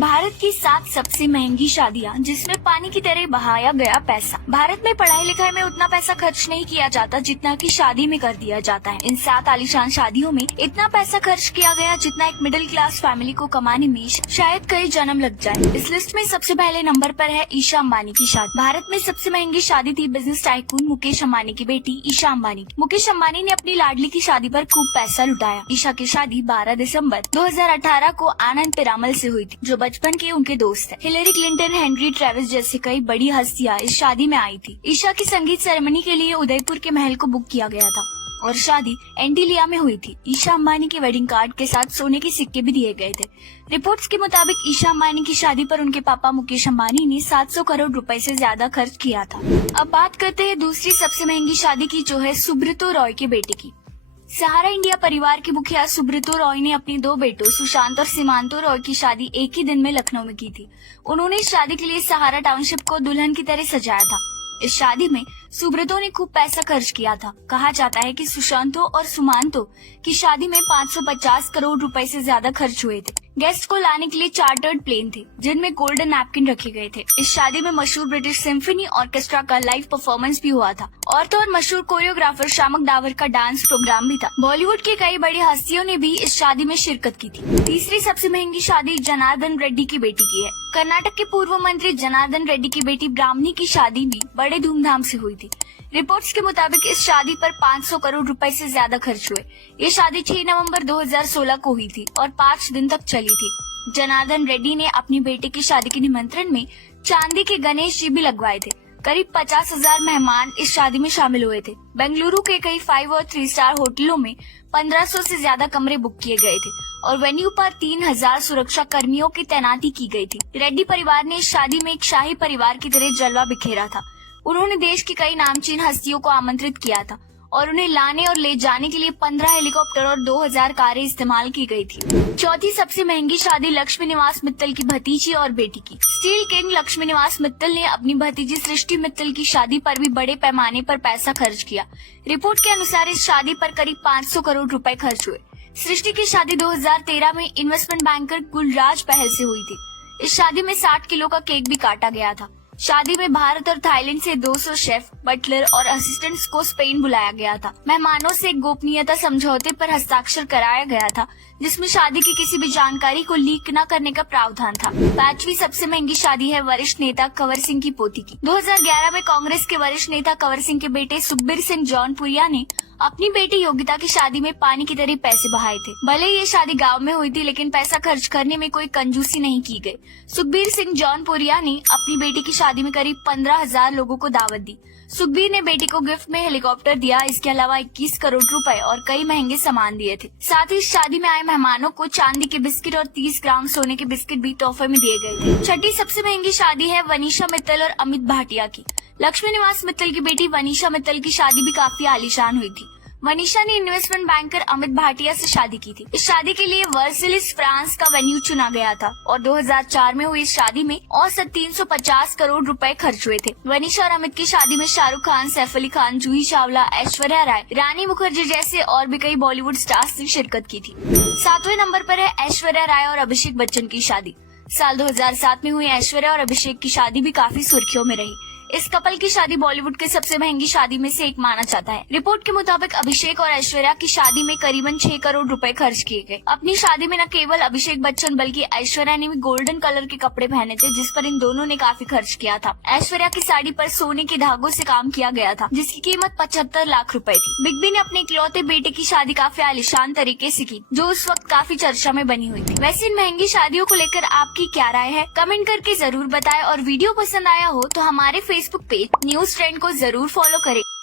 भारत की 7 सबसे महंगी शादियां जिसमें पानी की तरह बहाया गया पैसा। भारत में पढ़ाई लिखाई में उतना पैसा खर्च नहीं किया जाता जितना कि शादी में कर दिया जाता है। इन 7 आलीशान शादियों में इतना पैसा खर्च किया गया जितना एक मिडिल क्लास फैमिली को कमाने में शायद कई जन्म लग जाए। इस लिस्ट में सबसे पहले नंबर पर है ईशा अंबानी की शादी। भारत में सबसे महंगी शादी थी बिजनेस टाइकून मुकेश अंबानी की बेटी ईशा अंबानी। मुकेश अंबानी ने अपनी लाडली की शादी पर खूब पैसा लुटाया। ईशा की शादी 12 दिसंबर 2018 को आनंद पिरामल से हुई थी, जो बचपन के उनके दोस्त हैं। हिलेरी क्लिंटन, हेनरी ट्रेविस जैसे कई बड़ी हस्तियां इस शादी में आई थी। ईशा की संगीत सेरेमनी के लिए उदयपुर के महल को बुक किया गया था और शादी एंटीलिया में हुई थी। ईशा अंबानी के वेडिंग कार्ड के साथ सोने के सिक्के भी दिए गए थे। रिपोर्ट्स के मुताबिक ईशा अंबानी की शादी पर उनके पापा मुकेश अंबानी ने 700 करोड़ रुपए से ज्यादा खर्च किया था। अब बात करते हैं दूसरी सबसे महंगी शादी की, जो है सुब्रतो रॉय के बेटे की। सहारा इंडिया परिवार के मुखिया सुब्रतो रॉय ने अपने 2 बेटों सुशांत और सीमांतो रॉय की शादी एक ही दिन में लखनऊ में की थी। उन्होंने इस शादी के लिए सहारा टाउनशिप को दुल्हन की तरह सजाया था। इस शादी में सुब्रतो ने खूब पैसा खर्च किया था। कहा जाता है कि सुशांतो और सुमांतो की शादी में 550 करोड़ रुपए से ज्यादा खर्च हुए थे। गेस्ट को लाने के लिए चार्टर्ड प्लेन थे जिनमें गोल्डन नैपकिन रखे गए थे। इस शादी में मशहूर ब्रिटिश सिम्फनी ऑर्केस्ट्रा का लाइव परफॉर्मेंस भी हुआ था और तो और मशहूर कोरियोग्राफर शामक डावर का डांस प्रोग्राम भी था। बॉलीवुड की कई बड़ी हस्तियों ने भी इस शादी में शिरकत की थी। तीसरी सबसे महंगी शादी जनार्दन रेड्डी की बेटी की है। कर्नाटक के पूर्व मंत्री जनार्दन रेड्डी की बेटी ब्राह्मणी की शादी भी बड़े धूमधाम से हुई थी। रिपोर्ट्स के मुताबिक इस शादी पर 500 करोड़ रुपए से ज्यादा खर्च हुए। ये शादी 6 नवंबर 2016 को हुई थी और 5 दिन तक चली थी। जनार्दन रेड्डी ने अपनी बेटे की शादी के निमंत्रण में चांदी के गणेश जी भी लगवाए थे। करीब 50,000 मेहमान इस शादी में शामिल हुए थे। बेंगलुरु के कई 5 और 3 स्टार होटलों में 1500 से ज्यादा कमरे बुक किए गए थे और वेन्यू पर 3000 सुरक्षा कर्मियों की तैनाती की गई थी। रेड्डी परिवार ने इस शादी में एक शाही परिवार की तरह जलवा बिखेरा था। उन्होंने देश की कई नामचीन हस्तियों को आमंत्रित किया था और उन्हें लाने और ले जाने के लिए 15 हेलीकॉप्टर और 2000 कारें इस्तेमाल की गई थी। चौथी सबसे महंगी शादी लक्ष्मी निवास मित्तल की भतीजी और बेटी की। स्टील किंग लक्ष्मी निवास मित्तल ने अपनी भतीजी सृष्टि मित्तल की शादी पर भी बड़े पैमाने पर पैसा खर्च किया। रिपोर्ट के अनुसार इस शादी पर करीब 500 करोड़ रुपए खर्च हुए। सृष्टि की शादी 2013 में इन्वेस्टमेंट बैंकर गुलराज पहल से हुई थी। इस शादी में 60 किलो का केक भी काटा गया था। शादी में भारत और थाईलैंड से 200 शेफ, बटलर और असिस्टेंट्स को स्पेन बुलाया गया था। मेहमानों से एक गोपनीयता समझौते पर हस्ताक्षर कराया गया था जिसमें शादी की किसी भी जानकारी को लीक न करने का प्रावधान था। 5वीं सबसे महंगी शादी है वरिष्ठ नेता कंवर सिंह की पोती की। 2011 में कांग्रेस के वरिष्ठ नेता कंवर सिंह के बेटे सुखबीर सिंह जौनपुरिया ने अपनी बेटी योगिता की शादी में पानी की तरह पैसे बहाए थे। भले ये शादी गांव में हुई थी लेकिन पैसा खर्च करने में कोई कंजूसी नहीं की गई। सुखबीर सिंह जौनपुरिया ने अपनी बेटी की शादी में करीब 15,000 लोगों को दावत दी। सुखबीर ने बेटी को गिफ्ट में हेलीकॉप्टर दिया। इसके अलावा 21 करोड़ रुपए और कई महंगे सामान दिए थे। साथ ही शादी में आए मेहमानों को चांदी के बिस्किट और 30 ग्राम सोने के बिस्किट भी तोहफे में दिए गए थे। छठी सबसे महंगी शादी है वनीशा मित्तल और अमित भाटिया की। लक्ष्मी निवास मित्तल की बेटी वनीशा मित्तल की शादी भी काफी आलीशान हुई थी। वनीशा ने इन्वेस्टमेंट बैंकर अमित भाटिया से शादी की थी। इस शादी के लिए वर्सिलिस फ्रांस का वेन्यू चुना गया था और 2004 में हुई इस शादी में औसत 350 करोड़ रुपए खर्च हुए थे। वनीशा और अमित की शादी में शाहरुख खान, सैफ अली खान, जूही चावला, ऐश्वर्या राय, रानी मुखर्जी जैसे और भी कई बॉलीवुड स्टार्स ने शिरकत की थी। 7वें नंबर पर है ऐश्वर्या राय और अभिषेक बच्चन की शादी। साल 2007 में हुई ऐश्वर्या और अभिषेक की शादी भी काफी सुर्खियों में रही। इस कपल की शादी बॉलीवुड के सबसे महंगी शादी में से एक माना जाता है। रिपोर्ट के मुताबिक अभिषेक और ऐश्वर्या की शादी में करीबन 6 करोड़ रुपए खर्च किए गए। अपनी शादी में न केवल अभिषेक बच्चन बल्कि ऐश्वर्या ने भी गोल्डन कलर के कपड़े पहने थे जिस पर इन दोनों ने काफी खर्च किया था। ऐश्वर्या की साड़ी पर सोने के धागों से काम किया गया था जिसकी कीमत 75 लाख रुपए थी। बिग बी ने अपने इकलौते बेटे की शादी काफी आलिशान तरीके से की जो उस वक्त काफी चर्चा में बनी हुई थी। वैसे इन महंगी शादियों को लेकर आपकी क्या राय है, कमेंट करके जरूर बताएं और वीडियो पसंद आया हो तो हमारे फेसबुक पेज न्यूज ट्रेंड को जरूर फॉलो करें।